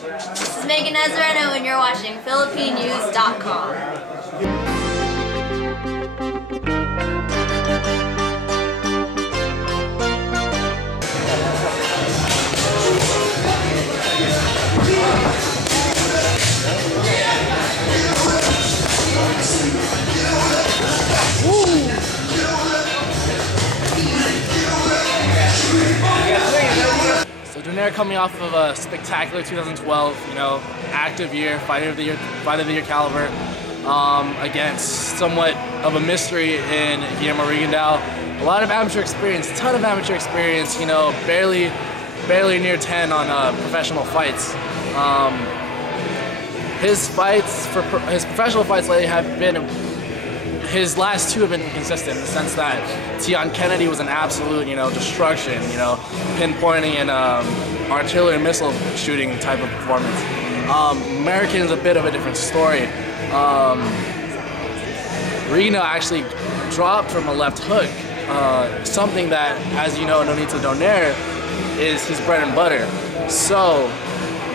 This is Megan Nazareno and you're watching PhilippineNews.com. So Donaire coming off of a spectacular 2012, active year, fighter of the year caliber, against somewhat of a mystery in Guillermo Rigondeaux. A lot of amateur experience, a ton of amateur experience, barely near 10 on professional fights. His professional fights lately have been, his last two have been inconsistent in the sense that Tian Kennedy was an absolute, destruction, pinpointing and artillery missile shooting type of performance. American is a bit of a different story. Rigondeaux actually dropped from a left hook, something that, as you know, Nonito Donaire is his bread and butter. So,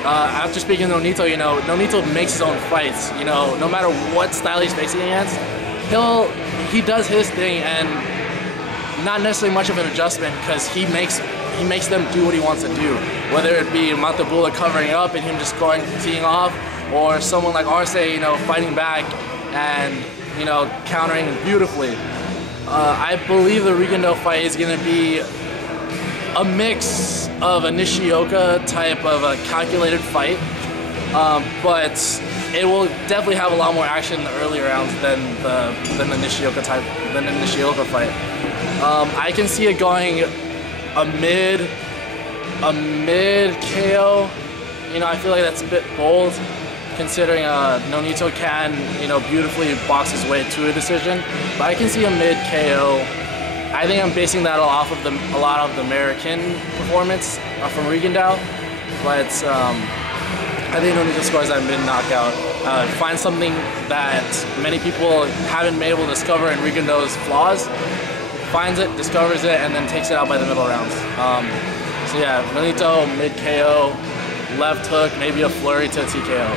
after speaking to Nonito, Nonito makes his own fights. No matter what style he's facing against, he does his thing, and not necessarily much of an adjustment because he makes them do what he wants to do. Whether it be Matabula covering up and him just teeing off, or someone like Arce, fighting back and countering beautifully. I believe the Rigondeaux fight is going to be a mix of a Nishioka type of a calculated fight, but it will definitely have a lot more action in the early rounds than the Nishioka fight. I can see it going a mid KO. I feel like that's a bit bold, considering Nonito can beautifully box his way to a decision. But I can see a mid KO. I think I'm basing that off of a lot of the American performance from Rigondeaux, but I think Nonito scores that mid knockout. Finds something that many people haven't been able to discover in Rigondeaux's flaws. Finds it, discovers it, and then takes it out by the middle rounds. So yeah, Nonito mid KO, left hook, maybe a flurry to TKO.